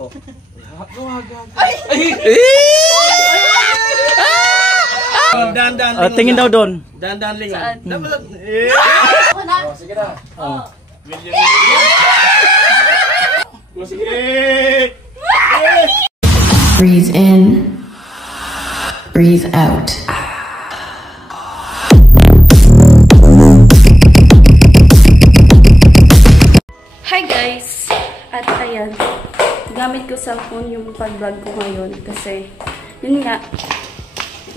ko. Ay! Dahan-dahan. Tingin daw doon. Dahan-dahan lingon. Dapat. Sige na. Sige. Breathe in. Breathe out. Hi guys! At ayan, gamit ko cellphone yung pag-vlog ko ngayon kasi yun nga,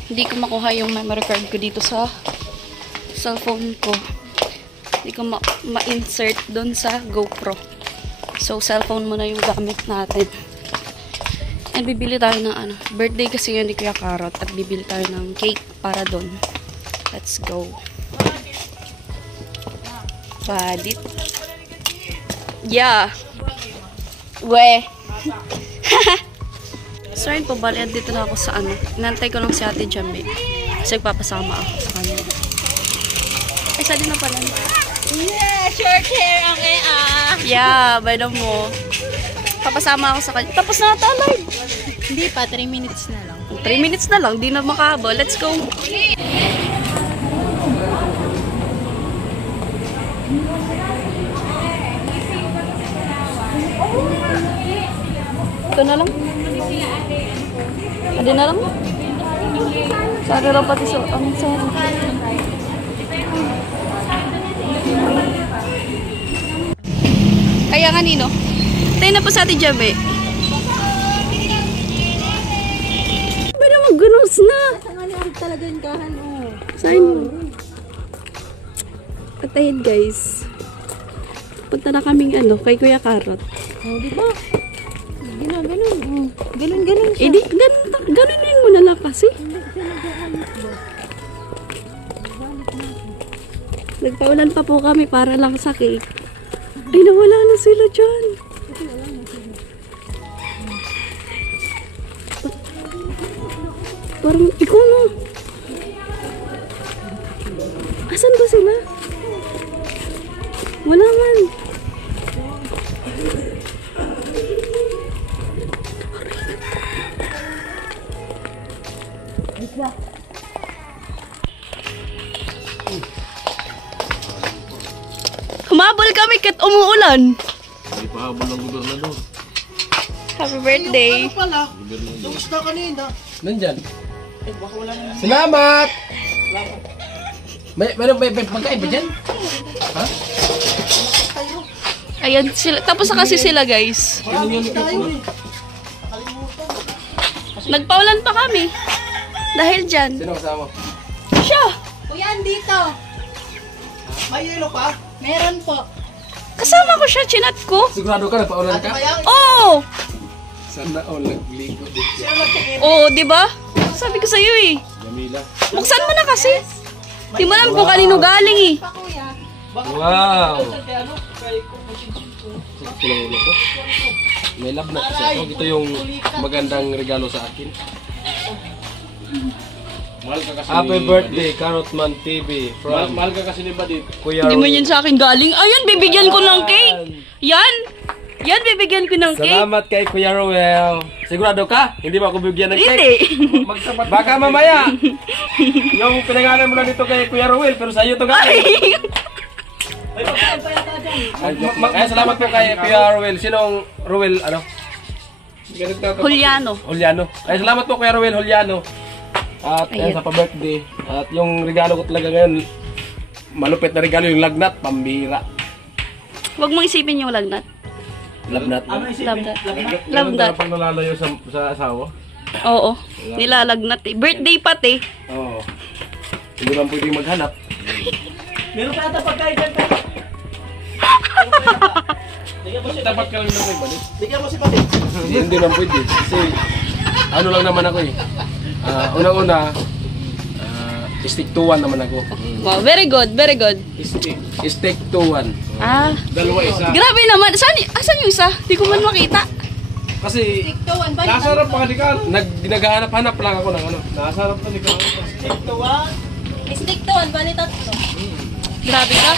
hindi ko makuha yung memory card ko dito sa cellphone ko. Hindi ko ma-insert doon sa GoPro. So, cellphone muna yung gamit natin. And bibili tayo ng ano, birthday kasi yun ni Kuya Carrot at bibili tayo ng cake para doon. Let's go. Badit. Yeah. We. So, yun po, bali, dito na ako sa ano. Inantay ko lang si Ate Jambe. Kasi magpapasama ako sa kanya. Ay, sa din na pala. Yeah, short hair ang ea. Yeah, by the mo. Papasama ako sa kanya. Tapos na ata live. Hindi pa, 3 minutes na lang. 3 minutes na lang, di na makahaba. Let's go. Ito na lang. Adi na lang. Sari raw pati so. Ang sari. Kaya nga nino. Tayo na po sa Ate Jabe. Ba na mag-gunos na? Saan nga niya talaga yung kahan, oh. Saan? At ayun guys. Punta na kaming ano, kay Kuya Carrot. Oh, diba? Ganun. Oh. Ganun siya. Eh di, ganunin mo na lang kasi. Nagpaulan pa po kami para lang sa cake. Ay, nawala na sila dyan. Parang, ikaw na. Asan ba sila? Wala man. Humabol kami kahit umuulan. Hindi pa habol ng gobernador. Happy birthday. Ano pala? Lubos na kanina. Nandyan. Eh, baka wala na. Salamat! May pagkain ba dyan? Ha? Ayan sila. Tapos na kasi sila guys. Tayo eh. Nagpaulan pa kami. Dahil dyan. Sino kasama? Siya. Kuya, dito. May yelo pa? Meron po. Kasama ko siya. Chinat ko. Sigurado ka, nagpaulan Ate ka? Mayang? Oo. Sana all nagligo dito. Sino nagtingin? Oo, di ba? Sabi ko sa'yo eh. Jamila. Buksan mo na kasi. Di mo alam kung kanino galing eh. Pa, kuya. Wow! Kay ano? Kay Sakto lang ulo ko. May love na kasi ako. Ito yung magandang regalo sa akin. Mahal ka kasi Happy birthday, Carrotman TV from Mahal ka kasi ni Badit. Kuya Hindi mo Ruel. yun sa akin galing. Ayun, bibigyan ko ng cake. Yan. Yan, bibigyan ko ng cake. Salamat kay Kuya Ruel. Sigurado ka? Hindi ba ako bibigyan ng Hindi. cake? Baka mamaya. Yung pinangalan mo na dito kay Kuya Ruel, pero sa iyo to galing. Ay, salamat po kay Kuya Ruel. Sinong Ruel, ano? Juliano. Juliano. Ay, salamat po Kuya Ruel Juliano. At Ayan. sa pa-birthday. At yung regalo ko talaga ngayon, malupit na regalo yung lagnat, pambira. Huwag mong isipin yung lagnat. Lagnat. Ano Love isipin? that. Lagnat? Love that. Pag nalalayo sa asawa? Oo. Nilalagnat eh. Birthday pati. Oo. Hindi man pwedeng maghanap. Meron pa ata pagkain dyan pa. Dapat ka lang na may balik. Bigyan mo si Badit. Hindi man pwede. Kasi ano lang naman ako eh. Una-una, stick to one naman ako. Wow, very good, very good. Stick to one. Ah, Dalawa isa. grabe naman. Asan yung isa? Di ko man makita. Kasi Tiktuan ba? nasa harap pa ka di ka. Naghahanap-hanap lang ako ng ano. Nasa harap pa di ka. Ito ah. Tiktuan, bali tatlo. Grabe ka.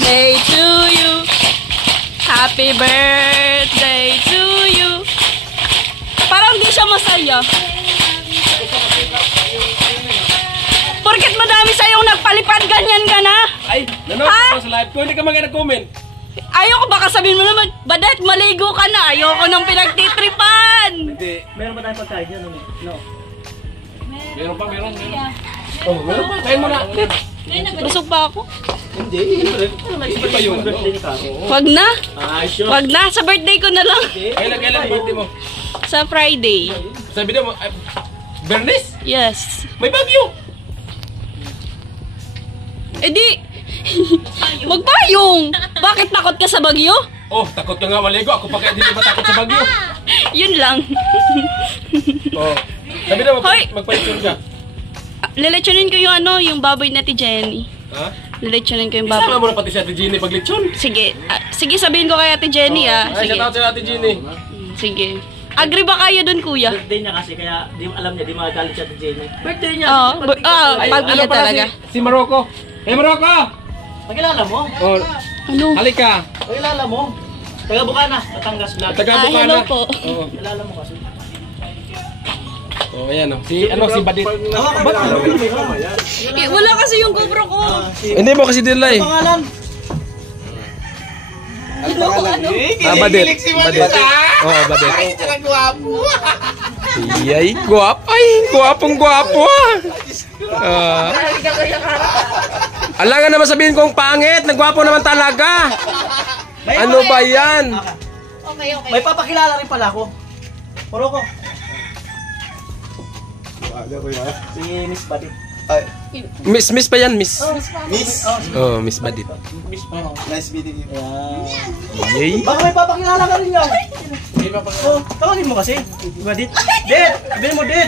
Day to you. Happy birthday to you. masaya? Porket madami sa'yong nagpalipad, ganyan ka na? Ay, nanonood ko sa live ko, hindi ka mag-comment. Ayoko, baka sabihin mo naman, Badet, maligo ka na. Ayoko nang pinagtitripan. Hindi. Meron ba tayong pagkain yan? No. Meron pa. Oh, meron pa. Kain mo na. Busog pa ako. Hindi pa yung Birthday ni Caro. Wag na. Sure. Wag na. Sa birthday ko na lang. Kailan birthday mo? Sa Friday. Sabi mo, Bernes? Yes. May bagyo. Eh di, magpayong. Bakit takot ka sa bagyo? Oh, takot ka nga maligo. Ako pa kaya hindi ba takot sa bagyo? Yun lang. Oh. Sabi na, Hoy! magpalitsyon ka. Lelechonin ko yung yung baboy na ti Jenny. Ha? Lelechonin ko yung Isama baboy. mo na pati si Ate Ginny pag lechon. Sige. Sige, sabihin ko kay Ate Jenny Ay, Sige. shout out sa Ate Ginny. Sige. Agree ba kayo dun, kuya? Birthday niya kasi kaya di alam niya, di magagalit siya ni Jenny. Birthday niya. Oo. Ay, Pag-iya pala talaga. Si Marocco. Hey, Marocco! Pagkilala mo? Oh, Ano? halika. Pagkilala mo? Taga Bukana, Batangas vlog. Taga Ah, Bukana. hello po. Oo. Kilala mo kasi. Oh, ayan oh. Si Badit. Wala kasi yung GoPro ko. Hindi mo kasi dinlay. Pangalan? Badit. Badit. Oo, Badit. Iyay, guwapo. Ay, guwapong-guwapo. Alangan naman sabihin kong pangit. Nagwapo naman talaga. Ano ba yan? May papakilala rin pala ako. Puro ko. Si Miss Badit. Miss pa yan, Miss. Miss. Oh, Miss Badit. Nice meeting you. Iyay. Baka may papakilala ka rin yan. Oh, tawagin mo kasi. Badit. Det! Sabihin mo, Det!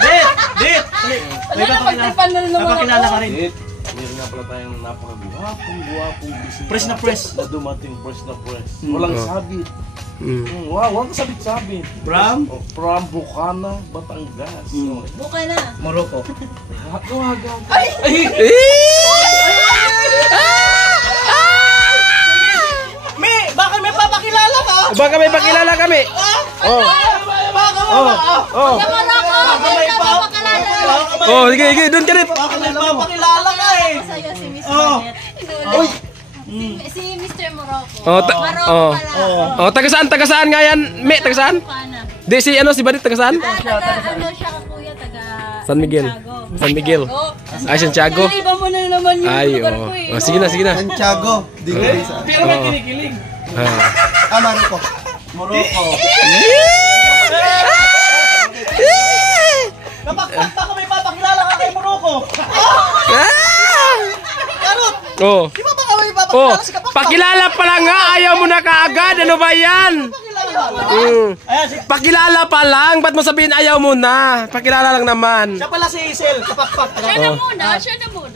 Det! Det! May papakilala ka rin. Meron nga pala tayong napakagwapong bisita. Press na press. Na dumating, press na press. Walang sabit. Mm. Wow, walang sabit-sabit. Bram? Oh, from Bukana, Batangas. Morocco. Me, baka may papakilala ka? Baka may pakilala kami. Oh. Baka Oh. may papakilala. Oh, sige, doon ka rin. Baka may papakilala ka eh. Sa'yo si Miss Oh. Badet. Si Mr. Morocco. Oh, Morocco pala. Oh, taga saan nga yan? Me, taga saan? Bukana. Di si Badit taga saan? Taga ano siya kuya, taga San Miguel. Santiago. San Miguel. Ay, Santiago. Naliba mo na naman yung Ay, lugar oh. ko eh. Oh, sige na. Santiago. Di ko isa. Pero may kinikilig. Marco. Morocco. Baka may papakilala ka kay Morocco. Karot! Oh. Di ba baka may Oh, papakilala si Kapakpak? pakilala pala nga, ayaw mo na kaagad. Ano ba yan? Ayan, Pakilala pa lang, ba't mo sabihin ayaw mo na? Pakilala lang naman. siya pala si Isel Kapakpak. Siya na muna.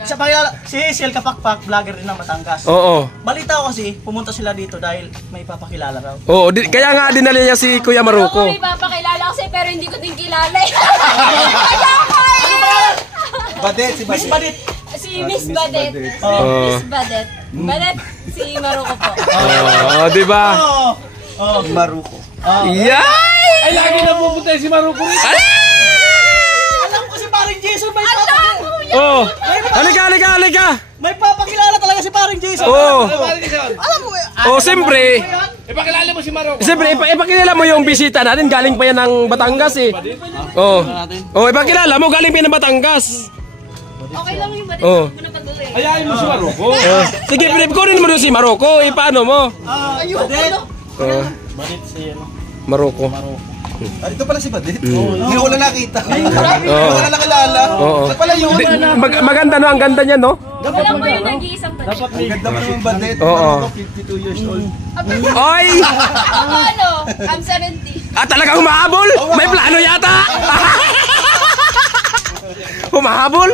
Siya pakilala, si Isel Kapakpak, vlogger rin ng Batangas. Oo. Balita ko kasi, pumunta sila dito dahil may papakilala raw. Oo, kaya nga dinali niya si Kuya Marocco. May papakilala kasi pero hindi ko din kilala eh. Badet, si Miss Badet. Badit. Si Miss Badet. Oo. Miss Badet. Badet si Morocco po. Oo, di ba? Oh. Oh. Maruko. Yay! Ay, lagi na pupunta si Marocco rin. Alam ko si paring Jason may papakilala. Oh, halika. May papakilala talaga si paring Jason. Oo. Alam mo eh. Oh, siyempre. Ipakilala mo si Marco. Siyempre, ipakilala mo yung bisita natin. Galing pa yan ng Batangas eh. Oh. Oh, ipakilala mo. Galing pa yan ng Batangas. Okay lang yung Badet. Oh. Muna pag-uwi. Ayayin mo si Marco. Oh. Sige, kunin mo doon si Marocco. Eh, paano mo? Badit. Oh, Badit si ano. Marocco. Dito pala si Badet. Hindi ko na nakita. Oo. Hindi ko na nakilala. Oo. Ito pala yun. Maganda no, ang ganda niya, no? Alam mo yung nag-iisang Badet. Ang ganda mo naman Badet. Oo. Marco, 52 years old. Ay! Ano? I'm 70. Talagang humahabol? May plano yata? Humahabol?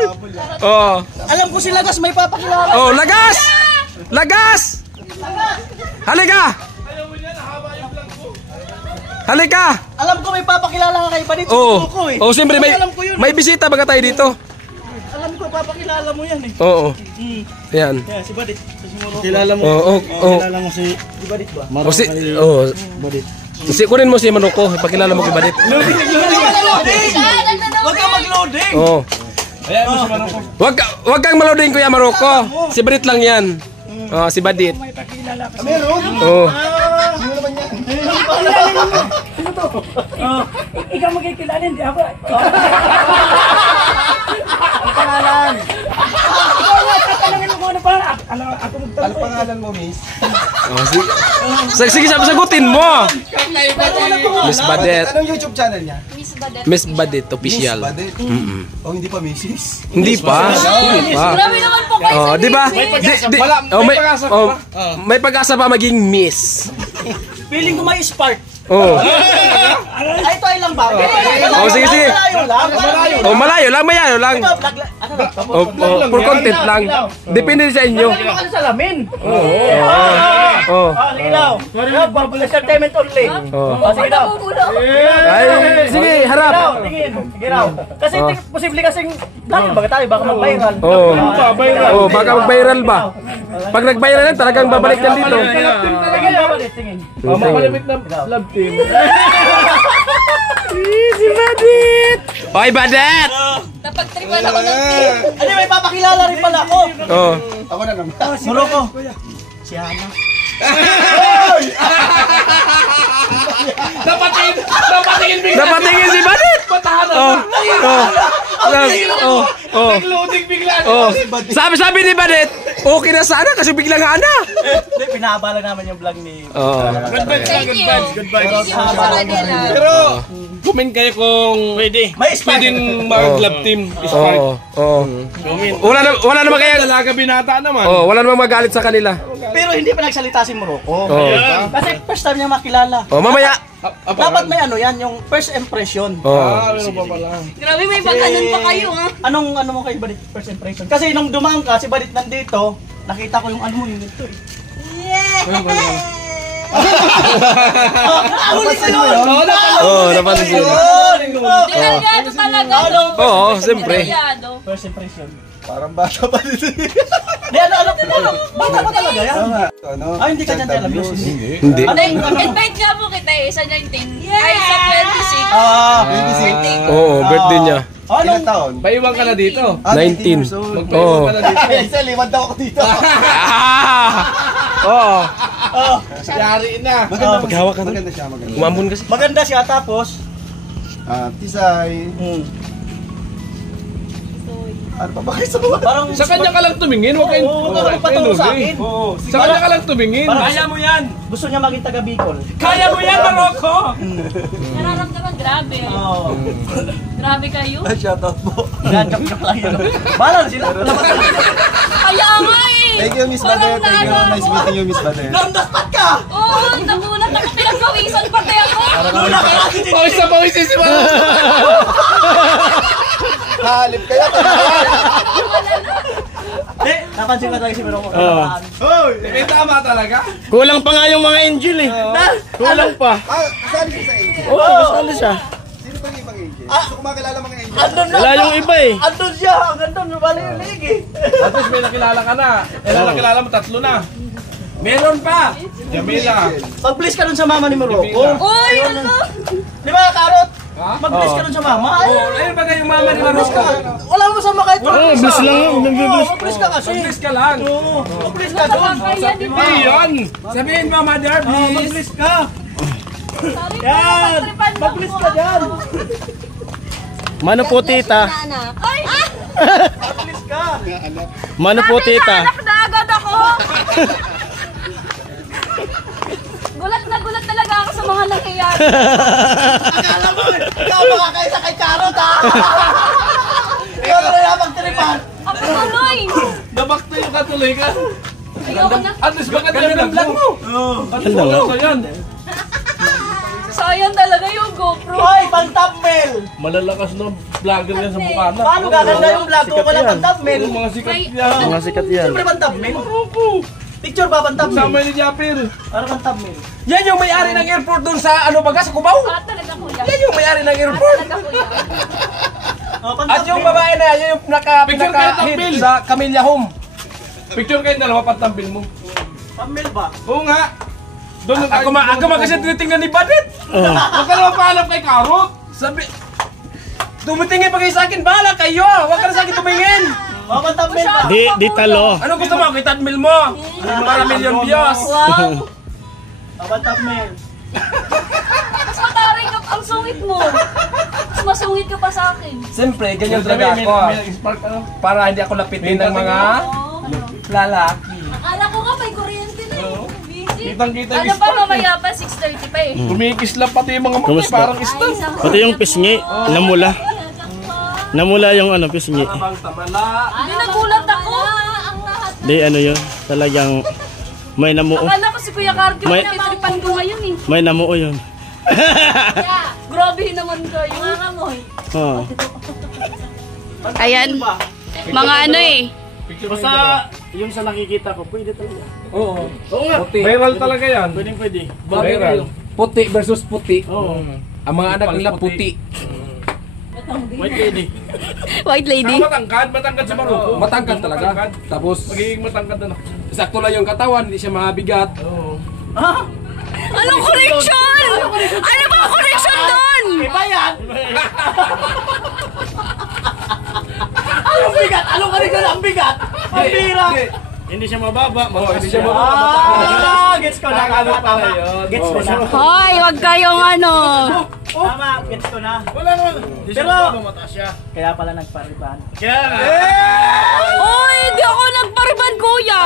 Oh. Alam ko si Lagas may papakilala. Oh, lagas! Lagas! Halika! Halika! Alam ko may papakilala ka kay Badit. Oh. Ko eh. Oh, siyempre Alam ko yun. may bisita baga tayo dito. Alam ko papakilala mo yan eh. Oo. Yan. Yeah, si Badit. Si Morocco. Kilala mo. Oh. Kilala mo si Badit ba? Oh, si oh. Badet. Kunin mo si Manuko, ipakilala mo kay Badit. Huwag kang mag-loading. Oo. Ayan mo si Manuko. Wag kang maloding Kuya Maroko. Si Badit lang 'yan. Oh, si Badit. Meron? Oh. Sino naman yan? Ikaw magkikilala, hindi ako. Ang pangalan. Ikaw nga, tatanungin mo kung ano pa. Ako Ano magtanong. pangalan mo, miss? Oh, sige, sagutin mo. Miss Badet. Anong YouTube channel niya? Miss Badet official. Miss Badet. Oh, hindi pa misis. Hindi pa. Grabe naman po kayo Oh, sa di ba? misis. May pag-asa pa maging miss. Feeling ko may spark. Oh. Ay, ito ay lang ba? Oh, sige. Malayo lang. Oh, malayo lang. Ito, ano ba? Oh, for content lang. Depende sa inyo. Ano ka sa salamin? Oh. Sige daw. Entertainment only. Oh. Sige daw. Ay, sige, harap. Sige daw. Kasi posible kasing tayo baka mag-viral. Oh. Oh, baka mag-viral ba? Pag nag-viral yan, talagang babalik yan dito. Tingin daw ulit, tingin. Mapalimit na love team. Si Badit! Hoy, Badet! Napagtripan ako ng team. Ano, may papakilala rin pala ako. Oh. Ako na naman. Moroko. Si Hana. Napatingin si Badit! Oh. Loading bigla. Oh. Sabi ni Badit, okay na sana kasi biglang nga ana. Hindi, pinahabala naman yung vlog ni... Oh. Thank you. Pero, comment kayo kung May spark. pwedeng mag-love team. Oh. Oh. Wala naman kayo. Dalaga binata naman. Oh, wala namang magalit sa kanila. Pero hindi pa nagsalita si Moroko. Oh. Kasi first time niya makilala. Oh, mamaya. Dapat may ano yan, yung first impression. Oh. Meron pa pala. Grabe, may pagkanan pa kayo, ha? Ano mo kay Badit first impression? Kasi nung dumaan ka, si Badit nandito, nakita ko yung ano mo yun ito eh. Huli sa yun! Oh, napansin. Delikado talaga. Oo, siyempre. Delikado. First impression. Parang bata pa dito. Di, ano, bata pa talaga yan. Hindi ka dyan televious. Hindi. Invite nga po kita eh, sa 19. Ay, sa 26. Oo, birthday niya. Ilang taon? Paiwan ka na dito. 19. Magpaiwan Oo. ka na dito. Isa, limad daw ako dito. Oo. Yari na. Paghawak ka. Maganda siya, maganda. Umambon kasi. Maganda siya, tapos... Tisay. Ano pa ba kayo sa buwan? Parang... Sa kanya ka lang tumingin, huwag kayong... Oo, huwag kang patungo sa akin. Sa kanya ka lang tumingin. Kaya mo yan! Gusto niya maging taga Bicol. Kaya mo yan, Maroko! Nararamdaman, grabe. Oo. Grabe kayo. Shoutout po. Joke lang yun. Bahala na sila. Kaya nga eh. Thank you, Miss Badet. Thank you. Nice meeting you, Miss Badet. Nandaspat ka! Oo, nagulat ako. Pinagpawisan pati ako. Luna ka kasi dito! Pawis na pawis si Maroko! Halip kayo. Hindi, napansin ko talaga si Maroko. Hoy! May tama talaga. Kulang pa nga yung mga angel eh. Kulang pa. Saan siya sa angel? Oo, saan siya? Sino ba yung ibang angel? Gusto ko makilala mga angel. Andun na! Wala yung iba eh. Andun siya! Ang gandun, bali yung leg eh. At least may nakilala ka na. Ilan nakilala mo? 3 na. Meron pa! Jamila. Mag-bless ka dun sa mama ni Maroko. Uy, ano? Di ba, Karot? Ha? Mag-bless ka dun sa mama. Oh, ayun ba yung mama ni Maroko? Wala mo masama kahit Oo, bless lang yun. Nag-bless. Mag-bless ka kasi. Mag-bless ka lang. Oo, mag-bless ka dun. Kaya, di ba? Hindi yun. Sabihin mo, mother, please. Mag-bless ka. Sorry po, Yan! napagtripan lang Mag-bless po ka dyan. ako. Mano po tita. Ay! Mag-bless ka. Mano po tita. Anak na agad ako. Gulat talaga ako sa mga nangyayari. Akala mo, ikaw makakaisa kay Karot ha. Ikaw na rin napagtripan. Ako tuloy. Dabak na yung katuloy ka. Ayoko na. At least baka yung vlog mo. At least ko yan. Sayang talaga yung GoPro. Hoy, pang-thumbnail. Malalakas na vlogger yan sa mukha na. Paano gaganda yung vlog ko wala pang-thumbnail? Yung mga sikat May- yan. Mga sikat yan. Siyempre pang-thumbnail. Picture ba pang-thumbnail? Sama ni Japir. Para pang-thumbnail. Yan yung may-ari ng airport dun sa ano baga sa Cubao. Talaga kuya. Yan yung may-ari ng airport. Talaga kuya. Oh, At yung babae na yan, yung Picture kayo ng pinaka-hit Bill. sa Camellia Home. Picture kayo dalawa patambil mo. Thumbnail ba? Oo nga. Doon ako kasi tinitingnan ni Badit. Huwag ka naman paalam kay Karot. Sabi, tumitingin pa kayo sa akin, bahala kayo. Huwag ka na sa akin tumingin. Mga thumbnail ba? Di talo. Ano gusto mo? Kita mil mo. Para million views. Wow! Mga thumbnail. Mas mataray ka, ang sungit mo. Mas masungit ka pa sa akin. Siyempre, ganyan talaga ako. Para hindi ako lapitin ng mga lalaki. Akala ko nga may kuryente na eh. Busy. Kitang-kita Ano pa mamaya pa? 6:30 pa eh. Kumikisla pati yung mga mukha, Kamusta? parang istan. Pati yung pisngi, namula. Namula yung pisngi. Tabang tamala. Hindi nagulat ako. Di ano yun, talagang may namuo. Akala ko si Kuya Cardio May- na pitripan ko ngayon eh. May namuo yun. Grabe naman kayo. Oh. Ayan. Mga ano eh. Basta yung sa nakikita ko, pwede talaga. Oo. Oo nga. Viral talaga yan. Pwede. Viral. Puti versus puti. Oo. Ang mga anak nila puti. White lady. White lady. Matangkad si Maroko. Matangkad talaga. Tapos, magiging matangkad na. Sakto lang yung katawan, hindi siya mabigat. Anong connection? Ano ba ang connection doon? Iba yan! Anong bigat? Anong connection ang bigat? Ang bira! Hindi siya mababa. Hindi siya mababa. Gets ko na. Gets ko na. Hoy, wag kayong ano. Tama, gets ko na. Wala naman. Hindi siya Pero- mababa, mataas siya. Kaya pala nagpariban. Kaya Hoy, hindi ako nagpariban, kuya.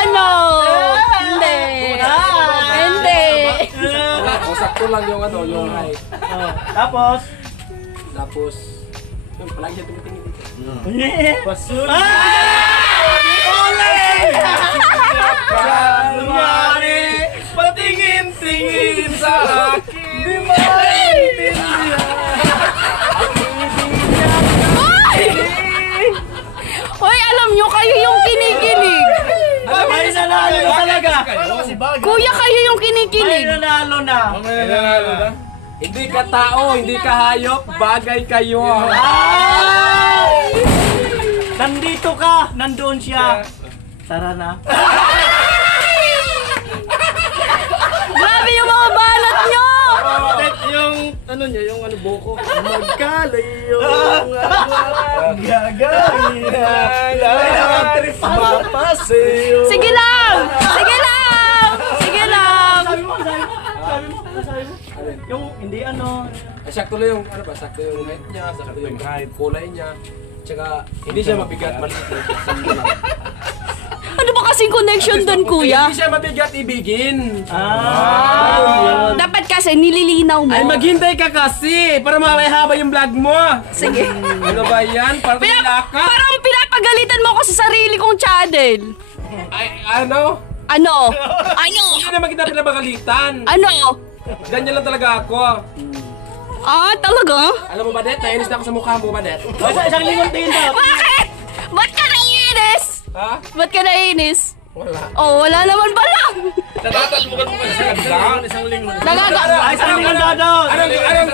Ano? Hindi. Hindi. O, sakto lang yung ano, yung height. Tapos, Tapos, yung palagi siya tumitingin dito. basul. Kunwari, patingin-tingin sa akin. Di Hoy, alam nyo, kayo yung kinikilig. may nanalo na talaga. Kuya, kayo yung May kinikilig. nanalo na. Hindi ka tao, hindi ka hayop, bagay kayo. Nandito ka, nandoon siya. Tara na. Grabe yung mga balat nyo. Yung ano niya, yung boko. Magkalayo. Mapaseyo. Sige lang. Sige lang. Sige lang. Sabi mo. Yung hindi ano. Ay, sakto lang yung, ano ba, sakto yung height niya, sakto yung kulay niya. Tsaka, hindi siya mabigat, maliit lang. Sakto lang. Ano ba kasing connection doon, kuya? Hindi siya mabigat ibigin. Dapat kasi nililinaw mo. Ay, maghintay ka kasi para mahaba yung vlog mo. Sige. Ano ba yan? Para ka? Parang pinapagalitan mo ako sa sarili kong channel. Ay, ano? Ano? Ano? Hindi naman kita pinabagalitan. Ano? Ganyan lang talaga ako. Ah, talaga? Alam mo ba, Det? Nainis na ako sa mukha mo ba, Det? Isang lingon tingin daw. Bakit? Ba't ka naiinis? Ha? Ba't ka naiinis? Wala. Oh, wala naman pala. Natatalbukan mo kasi sa ganda. Isang lingon. Ay, isang lingon daw doon.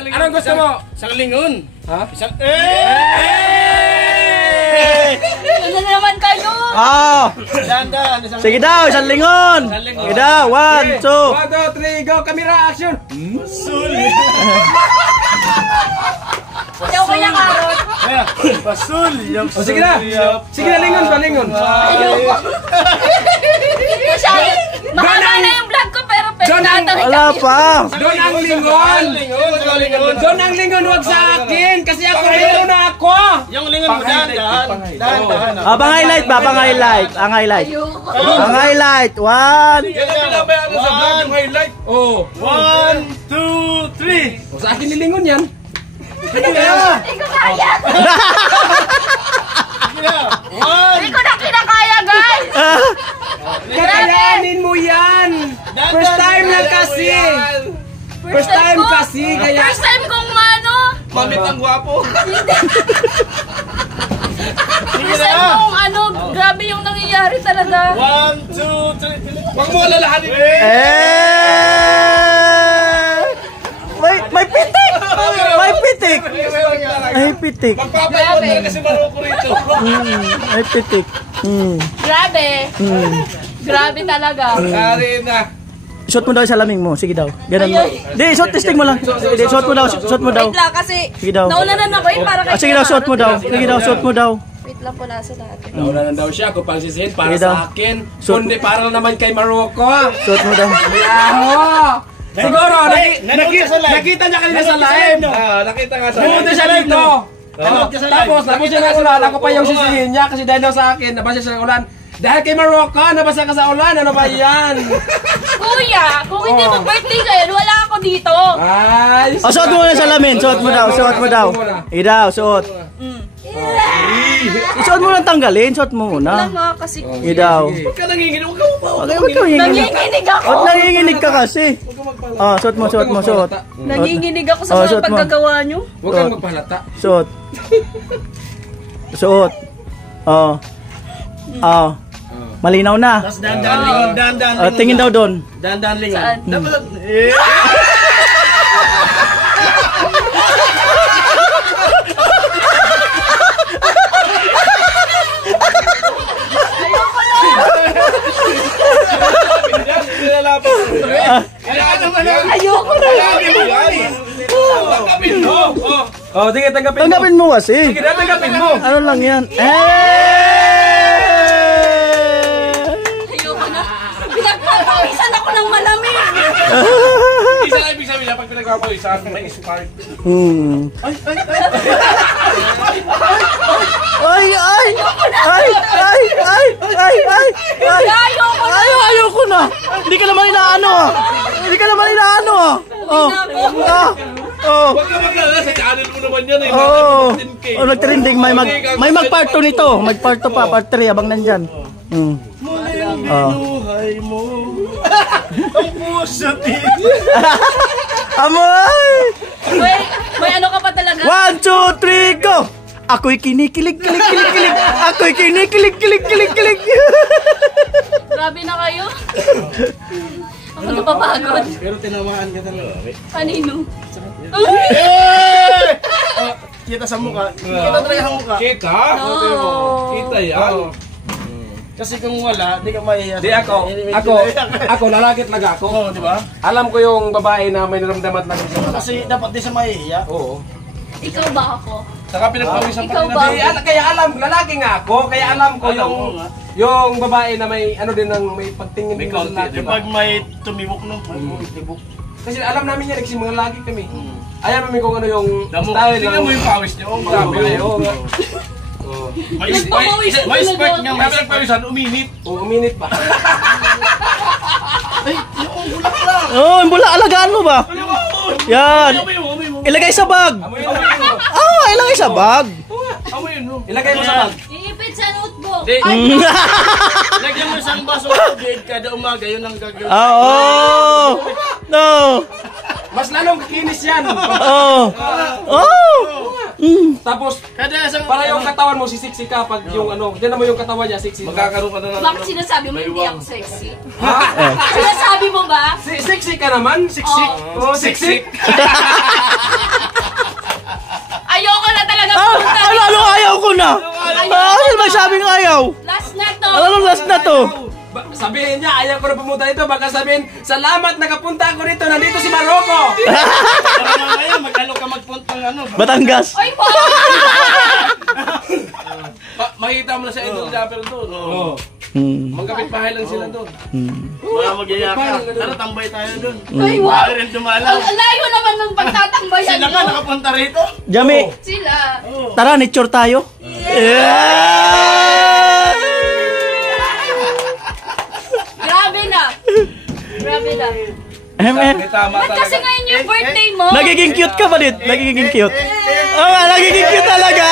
Anong gusto mo? Isang lingon. Ha? Isang... Ano naman kayo? Sige daw, isang lingon. Sige daw, 1, 2. 1, 2, 3, go! Camera action! Ikaw kaya karot. Basul. O sige na! Sige na, lingon pa, lingon! Mahaba na yung vlog ko pero Wala pa. Doon ang lingon! Doon ang lingon, huwag sa akin! Kasi ako meron na ako! Yung lingon mo dahan. Pang highlight ba? Pang highlight. Ang highlight. Ang highlight. 1. Pinabayaan sa vlog yung highlight! Oo! 1, 2, 3. O sa akin nilingon yan! Hindi ko kaya. Hindi ko na kinakaya, guys. Kakayanin mo yan! First time lang kasi! First time kasi, kaya... First time kong ano. Mamit ang gwapo! First time kong ano. Grabe yung nangyayari talaga. 1, 2, 3. Huwag mo alalahanin! May pitik. May pitik. May pitik. Magpapayot na kasi Maroko rito! May pitik. Grabe. Grabe talaga. Kari na! Suot mo daw sa laming mo. Sige daw. Ganun mo. Di, suot testing mo lang. Di, suot mo daw. Suot mo daw. Wait lang kasi Sige daw. naulanan ako eh para kay Sige daw, suot mo daw. Sige daw, suot mo daw. Wait lang po nasa natin. Nauna daw siya kung pang sisihin para Sige daw. sa akin. So- Kundi para naman kay Marocco. Suot mo daw. Siguro, nakita niya kanina sa live. Nakita nga sa live. Pumunta siya dito. Tapos, siya ng ulan. Ako pa yung sisihin niya kasi dahil daw sa akin, nabasa siya ng ulan. Dahil kay Marocco, nabasa ka sa ulan. Ano ba yan? Kuya, kung hindi mo birthday ngayon, wala ako dito. Ay, O, suot mo na sa lamin. Suot mo daw, suot mo daw. Daw, suot. Suot mo lang tanggalin. Suot mo Wala muna. nga kasi Daw. Huwag ka nanginginig. Huwag ka mapawa. Huwag ka nanginginig. nanginginig ako. Huwag nanginginig ka kasi. Suot mo, suot mo, suot. Nanginginig ako sa Oh, mga suot mo. paggagawa nyo. Huwag kang magpahalata. Suot. Suot. Malinaw na. Tapos dahan-dahan lingon, dahan-dahan lingon. Tingin daw doon. Dahan-dahan lingon. Saan? Dapat, Ayoko na. Tanggapin mo. Oh, sige, tanggapin mo. Tanggapin mo kasi. Sige, tanggapin mo. Ano lang yan? Ayoko na. Pinagpapawisan ako ng malamig. Isa lang ibig sabihin pag pinagpapawisan, may spark. Ay! Ayoko na! Hindi ka naman inaano ah! Hindi ka naman inaano ah! Huwag ka maglala sa channel mo naman yan eh. Nag-trending. May mag-part 2 nito. Mag-part 2 pa, part 3 abang nandyan. binuhay mo. Ang puso Amoy! May ano ka pa talaga? 1, 2, 3, go! Ako'y kinikilig. Ako'y kinikilig. Grabe na kayo. Ako napapagod. Pero tinamaan ka talaga. Kanino? Kita sa mukha. Kita talaga ang mukha. Kita? No. Kita yan. Kasi kung wala, di ka mahiya. Di ako lalaki talaga ako. Oo, di ba? Alam ko yung babae na may naramdaman lang siya. Kasi dapat di siya mahiya. Oo. Ikaw ba ako? Saka pinagpawisan Ikaw pa ba? rin. Kaya alam, lalaki nga ako. Kaya alam ko yung babae na may ano din ng may pagtingin din sa lalaki. Pag may tumibok no, may tibok. Kasi alam namin yan kasi mga lagi kami. Ayan namin kung ano yung Style. Tingnan mo yung pawis niya. Grabe na yun. May spark nga, may pawisan, uminit. Oo, uminit pa. Oh, yung bula, alagaan mo ba? Yan. Ilagay sa bag. Ilagay sa bag. Ilagay mo sa bag. Iipit sa notebook. Lagyan mo isang baso ng tubig kada umaga, yun ang gagawin. No. Mas lalong kinis yan. Tapos, para yung katawan mo, sisiksi ka pag yung ano, diyan naman yung katawan niya, siksi. Magkakaroon ka na ng Bakit sinasabi mo hindi ako sexy? Sinasabi mo ba? Siksi ka naman? Siksi? Oo, siksi. Ayoko na talaga pumunta. Ano, ayaw ko na. Ano ba sabing ayaw? Last na to. Ano last na to? Sabihin niya, ayaw ko na pumunta dito. Baka sabihin, salamat nakapunta ako rito. Nandito si Marocco. Para mamaya, mag-ano ka magpuntang ano. Batangas. Ay po! Makita mo na sa Idol Japper doon. Oo. Magkapit bahay lang sila doon. Mga magyaya ka. Tara, tambay tayo doon. Ay, wow! Tayo rin dumalaw. Ang layo naman ng pagtatambayan Sila nga nyo. nakapunta rito. Jami, Sila. tara, nature tayo. Grabe na. Grabe na. Tama Ba't kasi ngayon yung birthday mo? Nagiging cute ka ba dit? Nagiging cute. Nagiging cute talaga.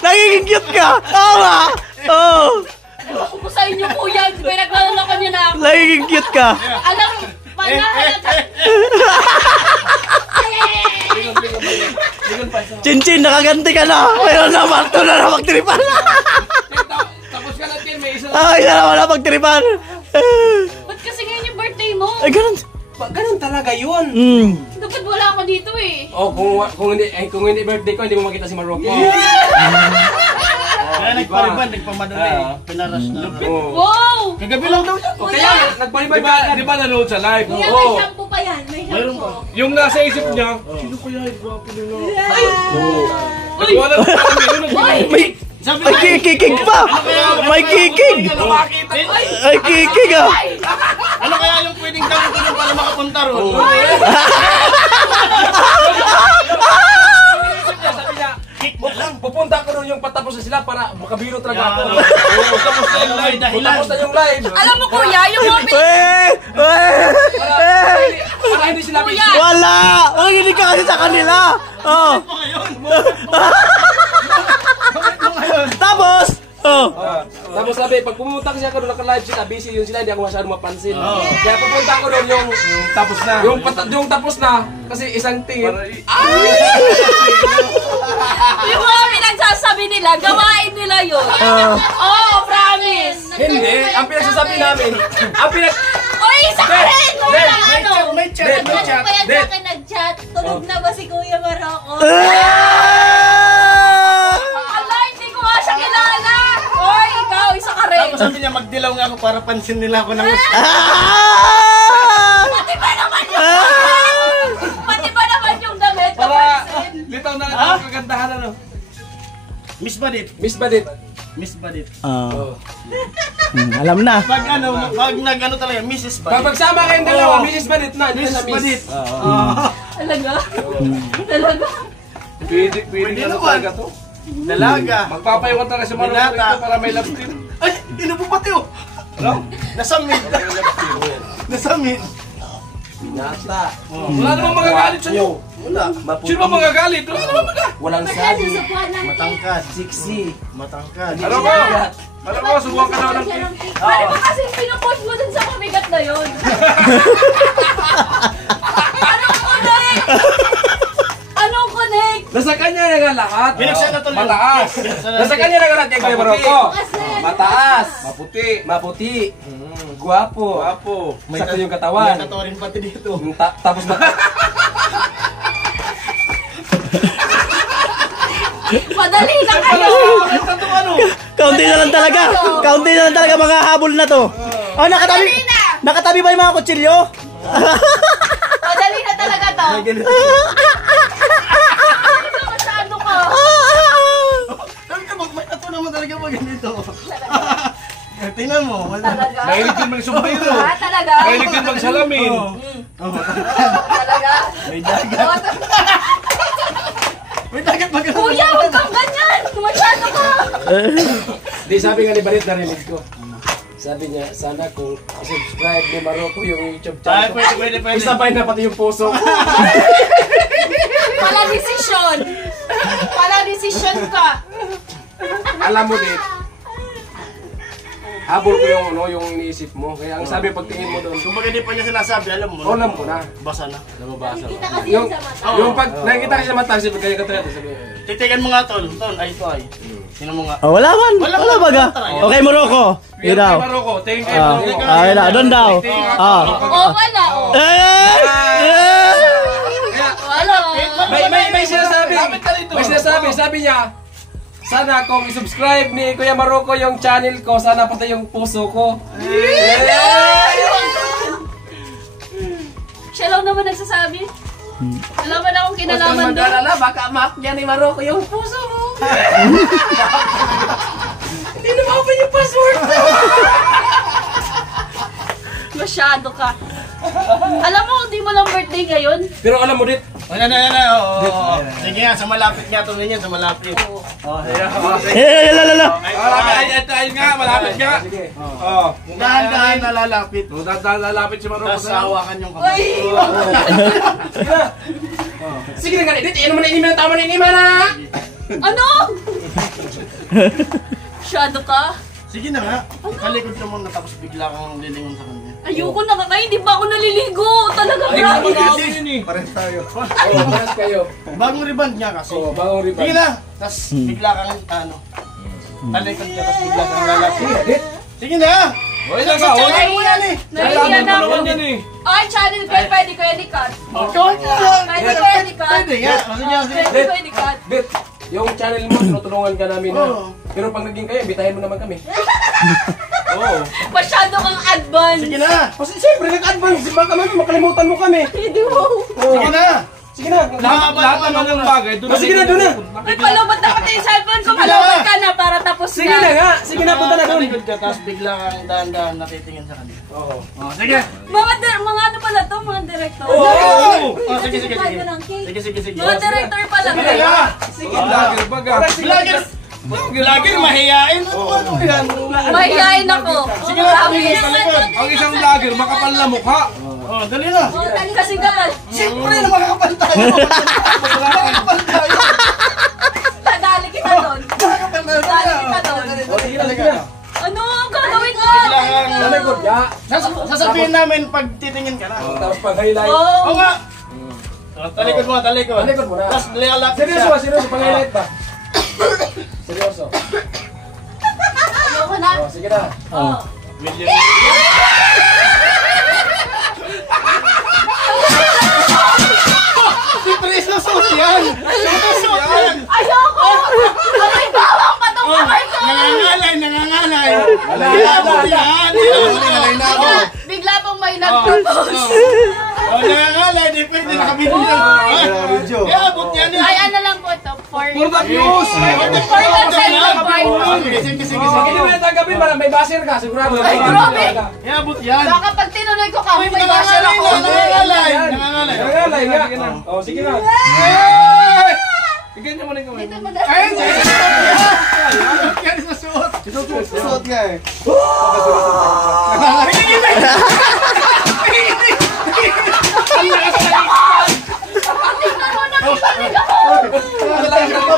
Nagiging cute ka. Tama. Ako po sa inyo, kuya. Pinaglalako niyo na ako. Nagiging cute ka. Alam, panahalata. Chinchin, nakaganti ka na. Mayroon na, Marto na magtripan. Tapos ka natin, may isa. Isa naman na magtripan. Ba't kasi ngayon yung birthday mo? Ay, ganun. Ganun talaga yun. Dapat wala ako dito eh. Oh, kung hindi birthday ko, hindi mo makita si Marocco. Kaya nagpariban, nagpamadali. Pinaras na. Wow! Kagabi lang daw siya. Kaya nagpalibay Di ba nanood sa live? Kuya, may shampoo pa yan. May shampoo. Yung nasa isip niya, sino kaya yung gwapo nila? Nagwala na kami yun. May kikig pa! May kikig! Ay, kikig ah! Ano kaya yung pwedeng gawin ko para makapunta ron? Sabi niya, pupunta ko doon yung patapos na sila para makabiro talaga ako. Tapos na yung live dahilan. Tapos na yung live. Alam mo kuya, yung mga Para hindi sila busy. Wala! Makikinig ka kasi sa kanila! Oh. Tapos! Oh. Tapos sabi, pag pumunta kasi ako doon naka-live sila, busy yun sila, hindi ako masyadong mapansin. Kaya pupunta ako doon yung Tapos na. yung tapos na, kasi isang team. yung mga pinagsasabi nila, gawain nila yun. Oh, promise. Hindi, ang pinagsasabi namin, ang Oy, isa ka rin! May chat. Ano pa yan sa akin nag-chat? Tulog na ba si Kuya Marocco? Ala, hindi ko nga siya kilala. Oy, ikaw, isa ka rin. Tapos sabi niya, magdilaw nga ako para pansin nila ako ng Pati ba naman yung Pati ba naman yung damit? Para litaw na ang kagandahan ano. Miss Badit. Miss Badit. Miss Badit. Alam na. Pag nag-ano talaga, Mrs. Pag Badit. magsama kayong dalawa, Mrs. Badit na, hindi na Mrs. Badit. Talaga? Talaga? Pwede Pwede ka na naman. talaga to. Dalaga. Magpapayaw ka talaga sa mga Binata. rito para may love team. Ay, inupo pati oh. Nasamid. Nasamid. Nata. Wala namang magagalit sa inyo. Wala. Sino ba magagalit? Wala namang Walang sabi. Matangkad. Sexy. Matangkad. Alam mo, subukan ka na ng Pwede mo kasi pinupost mo dun sa mabigat na yun. Anong connect? Anong connect? Nasa kanya na nga lahat. Binagsan na tuloy. Mataas. Nasa kanya na nga lahat kay Kuya Marocco. Mataas. maputi. Maputi. Guwapo. Apo. Sakto yung katawan. May katawarin pati dito. Tapos na. Madali na kayo. Kaunti na lang talaga. Kaunti na lang talaga mga habol na to. Oh, nakatabi. Nakatabi ba yung mga kutsilyo? Madali na talaga to. Masyado ka. Sabi ka, may tato naman talaga pag ganito. Tingnan mo. Talaga? Mahilig din mag-sumbiro. Talaga? Mahilig din mag-salamin. Talaga? May dagat. May dagat ba ganun? Kuya, huwag kang ganyan. Masyado ka. Di sabi nga ni Barit, narinig ko. Sabi niya, sana kung subscribe ni Marocco yung YouTube Ay, channel. pwede. Isabay na pati yung puso. Pala desisyon. Pala desisyon ka. Alam mo din, habol ko yung iniisip mo. Kaya ang sabi pagtingin mo doon, Kung baga di pa niya sinasabi, alam mo. alam ko na. Basa na. Kita kasi Yung, yan sa mata. yung pag nakikita ka sa mata, sabi kaya ka talaga, sabi, Titigan mo nga tol. Tol, ay ito ay. Sino mo nga? Oh, wala man. Wala baga. Okay, Morocco. Yun daw. Marocco, thank you. Ay, na. Doon daw. Oo, wala. Oh. may sinasabi. May sinasabi, sabi niya, sana kung i-subscribe ni Kuya Marocco yung channel ko, sana pati yung puso ko. Siya lang naman nagsasabi. Alam mo na akong kinalaman doon. Mag-alala, baka maakya ni Marocco yung puso mo. Hindi na ma-open yung password. Masyado ka. Alam mo, di mo lang birthday ngayon. Pero alam mo dit, Yan na. Oo. Sige nga, sa malapit nga ito ninyo, sa malapit. Oh, Lala. Ayun nga, malapit nga. sige. Oh. dahan-dahan na lalapit. Lalapit si Marocco Tapos sa hawakan yung kamay. Sige na nga, dit, ano man na iniman, tama na iniman na. Ano? Masyado ka. Sige na nga. Kalikod ka muna tapos bigla kang lilingon sa kanya. Ayoko na kakain, di ba ako naliligo? Talaga, grabe. Pares tayo. Oo, paras kayo. Bagong rebound niya kasi. Oo, bagong Sige rebound. na. Tapos bigla kang talikod ka tapos bigla kang lalapit. Sige na. Hoy lang ka, hoy. Nahihiyan na ako. Naman yan eh. Ay, channel ko, pwede ko yan i-cut. Pwede ko yan i-cut. Pwede nga. Kasi niya, sige. Pwede ko yan i-cut. Dit, yung channel mo, tinutulungan ka namin na. Oo. Pero pag naging kayo, bitahin mo naman kami. Oo. Masyado kang advance. Sige na! Kasi siyempre, nag-advance. Baka naman makalimutan mo kami. Hindi mo. Sige na! Sige na. Lahat ng bagay, doon Sige na, doon na. Ay, palubot na pati yung cellphone ko. Palubot ka na para tapos Sige na nga. Sige na, punta na doon. Talikod ka, tapos bigla kang dahan-dahan natitingin sa kanila. Oo. Sige! Mga ano pala to, mga director. Sige, sige, sige. Sige, sige, sige. Mga director pala to. Sige. Vlogger, baga. Vlogger, mahihain. Ano yan? Mahihain ako. Sige na, Ang isang vlogger, makapal na mukha. Oh, dali na. Kasi kapal. Siyempre na makakapal tayo. Makakapal tayo. Dadali kita doon. Dadali kita doon. Sige na, sige na. Ano ang gagawin mo? Talikod, ya. Sasabihin namin pag titingin ka na. Tapos pag-highlight. Oo nga. Talikod mo, talikod. Talikod mo na. Tapos lalapit Seryoso, siya. seryoso. Pag-highlight ba? Seryoso. Ayoko na. Oh, sige na. Siyempre, susunod yan. Susunod yan. Ayoko! Aray, bawang pa tong kamay ko! Nangangalay, nangangalay. Nangangalay. Yan. Nangangalay na ako. Bigla pong may nag-propose. Oh, nangangalay, di pwede nakabili yan. Video. Kaya, abot yan. Ay, ano lang po ito? For the views. For the celebration. Sige, sige, sige. Sige na, may tagabi. May baser ka. Sigurado. Ay, grabe. Kaya, abot yan. Baka pag tinuloy ko kami, may basher Nangangalay ako. na, nangangalay. Nangangalay. Nangalay nga. Oh, sige na. Ganyan mo na yung kamay. Dito mo na. Yan sa suot. Suot nga eh.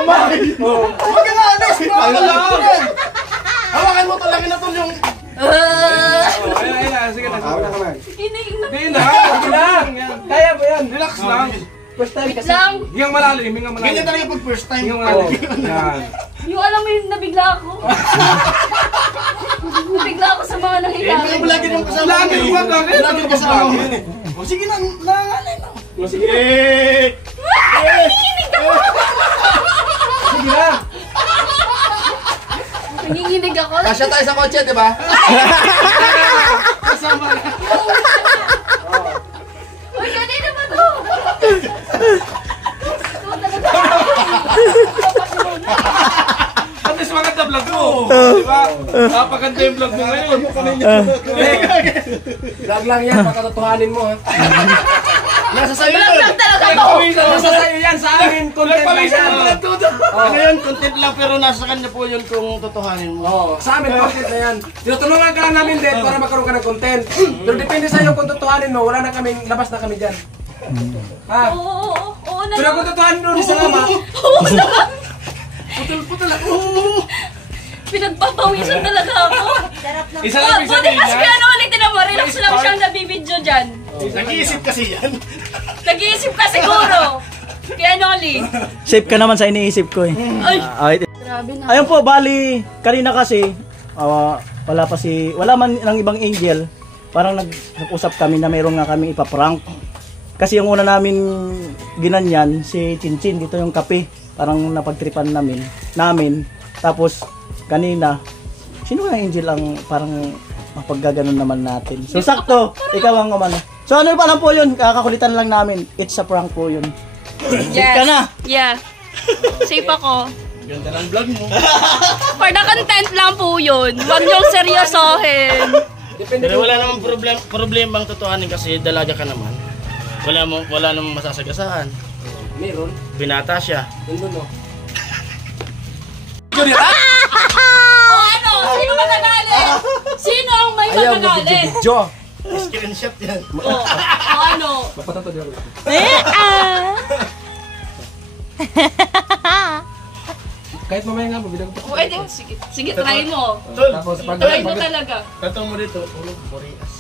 Huwag ka nga, alis. Hawakan mo talaga na tol yung... Sige na. Awit na kamay. Hindi na. Sige lang. Kaya mo yan. Relax lang. First time kasi. Lang. Hingang malalim, hingang malalim. Ganyan talaga pag first time. Hingang malalim. Yan. Yung alam mo yung nabigla ako. Nabigla ako sa mga May nangyayari. vlogger yung kasama. Vlogger ba? Vlogger? Vlogger kasama mo yun eh. O sige na, nangangalay na. Sige na. Sige na. Nanginginig ako. Kasya tayo sa kotse, di ba? Kasama na. Uy, kanina ba to? Ito talaga. At least maganda vlog mo. Di ba? Napaganda yung vlog mo ngayon. Vlog lang yan. Pakatotohanin mo, ha? Nasa sa'yo Vlog yun. lang talaga to. Nasa sa'yo yan. Sa amin. Content lang yan. Ano yun, content lang pero nasa kanya po yun kung totohanin mo. Oo, sa amin content na yan. Tinutulungan ka lang namin din para magkaroon ka ng content. Pero depende sa'yo kung totohanin mo, wala na kaming, labas na kami dyan. Ha? Oo na Pero lang. kung totohanin mo, salamat. Oo naman. Putol-putol ako. Pinagpapawisan talaga ako. Isa lang Buti kasi kaya ano ulit na mo, relax lang siyang nabibidyo dyan. Nag-iisip kasi yan. Nag-iisip ka siguro. Kaya Noli. Safe ka naman sa iniisip ko eh. Ay, grabe na. Ayun po, bali, kanina kasi, wala man ng ibang angel, parang nag-usap kami na mayroon nga kami ipaprank. Kasi yung una namin ginanyan, si Chinchin, dito yung kape, parang napagtripan namin. Tapos, kanina, sino nga angel ang parang mapaggaganon naman natin? So, sakto, ikaw ang umano. So, ano pa lang po yun, kakakulitan lang namin, it's a prank po yun. Safe ka na. Yeah. Safe ako. Ganda ng vlog mo. For the content lang po yun. Huwag niyong seryosohin. Pero wala namang problema ang totohanin kasi dalaga ka naman. Wala namang masasagasahan. Meron. Binata siya. Nandun, no? O ano? Sino magagalit? Sino ang may magagalit? Joe. Screenshot yan. O ano? Mapatato din ako. Kahit mamaya nga, mabilang ko. Pwede. Sige, try mo. Tol, Tapos pag Try mo talaga. tato mo dito. Ulog, Boreas.